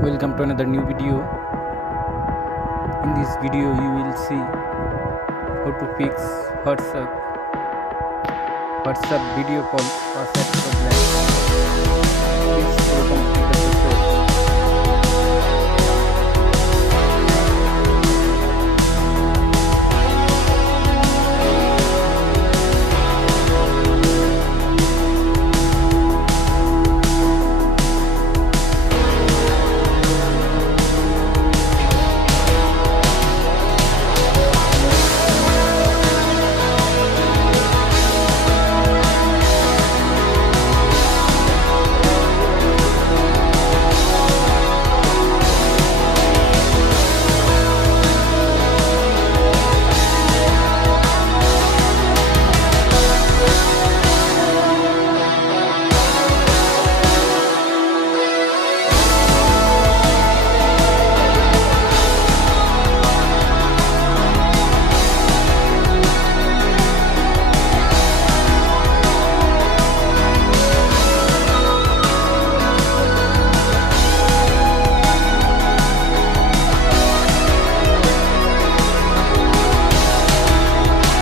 Welcome to another new video. In this video you will see how to fix WhatsApp video call pausado problem. Please go complete